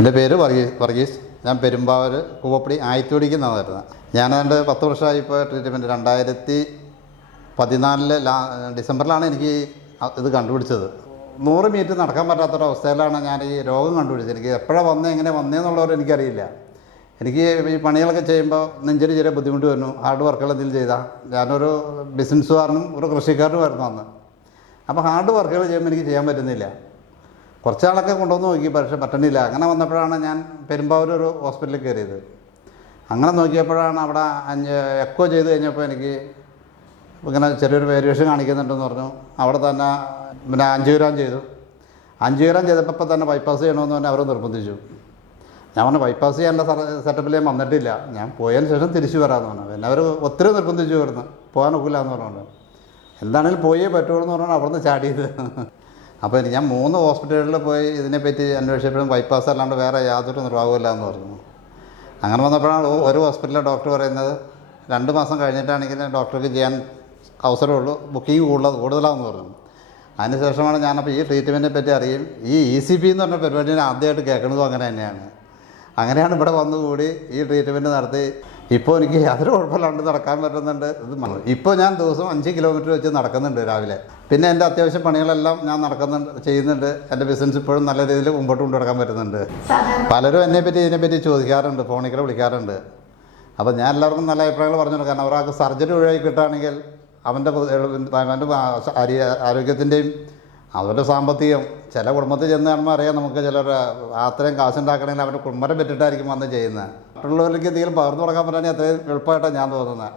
എൻ്റെ പേര് വർഗീസ്. ഞാൻ പെരുമ്പാവൂർ കൂവപ്പടി ആയിത്തുടിക്ക് നിന്നാണ് വരുന്നത്. ഞാനതിൻ്റെ 10 വർഷമായി ഇപ്പോൾ ട്രീറ്റ്മെൻറ്റ്. 2014 ഡിസംബറിലാണ് എനിക്ക് ഇത് കണ്ടുപിടിച്ചത്. 100 മീറ്റർ നടക്കാൻ പറ്റാത്തൊരവസ്ഥയിലാണ് ഞാൻ ഈ രോഗം കണ്ടുപിടിച്ചത്. എനിക്ക് എപ്പോഴാണ് എങ്ങനെ വന്നതെന്നുള്ളവർ എനിക്കറിയില്ല. എനിക്ക് ഈ പണികളൊക്കെ ചെയ്യുമ്പോൾ നെഞ്ചൊരു ചെറിയ ബുദ്ധിമുട്ട് വരുന്നു. ഹാർഡ് വർക്കുകൾ എന്തെങ്കിലും ചെയ്താൽ. ഞാനൊരു ബിസിനസ്സുകാരനും ഒരു കൃഷിക്കാരനും വരുന്നു അന്ന്. അപ്പോൾ ഹാർഡ് വർക്കുകൾ ചെയ്യുമ്പോൾ എനിക്ക് ചെയ്യാൻ പറ്റുന്നില്ല. കുറച്ചാളൊക്കെ കൊണ്ടുവന്ന് നോക്കി, പക്ഷേ പറ്റണില്ല. അങ്ങനെ വന്നപ്പോഴാണ് ഞാൻ പെരുമ്പാവൂർ ഒരു ഹോസ്പിറ്റലിൽ കയറിയത്. അങ്ങനെ നോക്കിയപ്പോഴാണ് അവിടെ എക്കോ ചെയ്ത് കഴിഞ്ഞപ്പോൾ എനിക്ക് ഇങ്ങനെ ചെറിയൊരു വേരിയേഷൻ കാണിക്കുന്നുണ്ടെന്ന് പറഞ്ഞു. അവിടെ തന്നെ പിന്നെ ആൻജിയോഗ്രാം ചെയ്തു. ആൻജിയോഗ്രാം ചെയ്തപ്പോൾ തന്നെ ബൈപ്പാസ് ചെയ്യണമെന്ന് തന്നെ അവർ നിർബന്ധിച്ചു. ഞാൻ പറഞ്ഞു ബൈപ്പാസ് ചെയ്യാനുള്ള സെറ്റപ്പിൽ ഞാൻ വന്നിട്ടില്ല, ഞാൻ പോയതിന് ശേഷം തിരിച്ചു വരാമെന്ന് പറഞ്ഞു. പിന്നെ അവർ ഒത്തിരി നിർബന്ധിച്ചു വരുന്നു, പോകാൻ ഒക്കില്ല എന്ന് പറഞ്ഞുകൊണ്ട്. എന്താണെങ്കിലും പോയേ പറ്റുള്ളൂ എന്ന് പറഞ്ഞാൽ അവിടെ നിന്ന് ചാടിയത്. അപ്പോൾ ഞാൻ 3 ഹോസ്പിറ്റലുകളിൽ പോയി ഇതിനെപ്പറ്റി അന്വേഷിച്ചപ്പോഴും ബൈപ്പാസ് അല്ലാണ്ട് വേറെ യാതൊരു നിർവാഹമില്ല എന്ന് പറഞ്ഞു. അങ്ങനെ വന്നപ്പോഴാണ് ഒരു ഹോസ്പിറ്റലിലെ ഡോക്ടർ പറയുന്നത് 2 മാസം കഴിഞ്ഞിട്ടാണെങ്കിൽ ഡോക്ടർക്ക് ചെയ്യാൻ അവസരമുള്ളൂ, ബുക്കിംഗ് കൂടുതലാണെന്ന് പറഞ്ഞു. അതിനുശേഷമാണ് ഞാനപ്പോൾ ഈ ട്രീറ്റ്മെൻറ്റിനെ പറ്റി അറിയും. ഈ ECP എന്ന് പറഞ്ഞ പരിപാടിനെ ആദ്യമായിട്ട് കേൾക്കുന്നതും അങ്ങനെ തന്നെയാണ്. അങ്ങനെയാണ് ഇവിടെ വന്നുകൂടി ഈ ട്രീറ്റ്മെൻറ്റ് നടത്തി. ഇപ്പോൾ എനിക്ക് യാതൊരു കുഴപ്പമില്ലാണ്ട് നടക്കാൻ പറ്റുന്നുണ്ട്. ഇപ്പോൾ ഞാൻ ദിവസം 5 കിലോമീറ്റർ വെച്ച് നടക്കുന്നുണ്ട് രാവിലെ. പിന്നെ എൻ്റെ അത്യാവശ്യം പണികളെല്ലാം ഞാൻ ചെയ്യുന്നുണ്ട്. എൻ്റെ ബിസിനസ് ഇപ്പോഴും നല്ല രീതിയിൽ മുമ്പോട്ട് കൊണ്ടുനടക്കാൻ പറ്റുന്നുണ്ട്. പലരും ഇതിനെപ്പറ്റി ചോദിക്കാറുണ്ട്, ഫോണിൽ വിളിക്കാറുണ്ട്. അപ്പോൾ ഞാൻ എല്ലാവർക്കും നല്ല അഭിപ്രായങ്ങൾ പറഞ്ഞു കൊടുക്കാം. കാരണം ഒരാൾക്ക് സർജറി ഒഴിവാക്കി കിട്ടുകയാണെങ്കിൽ അവൻ്റെ ആരോഗ്യത്തിൻ്റെയും അവരുടെ സാമ്പത്തികം, ചില കുടുംബത്തിൽ ചെന്ന് കാണുമ്പോൾ അറിയാം നമുക്ക് ചിലർ അത്രയും കാശുണ്ടാക്കണമെങ്കിൽ അവരുടെ കുടുംബം പറ്റിയിട്ടായിരിക്കും വന്ന് ചെയ്യുന്നത്. മറ്റുള്ളവർക്ക് എന്തെങ്കിലും പകർന്നു കൊടുക്കാൻ പറ്റാണെങ്കിൽ അത്രയും എളുപ്പമായിട്ടാണ് ഞാൻ തോന്നുന്നത്.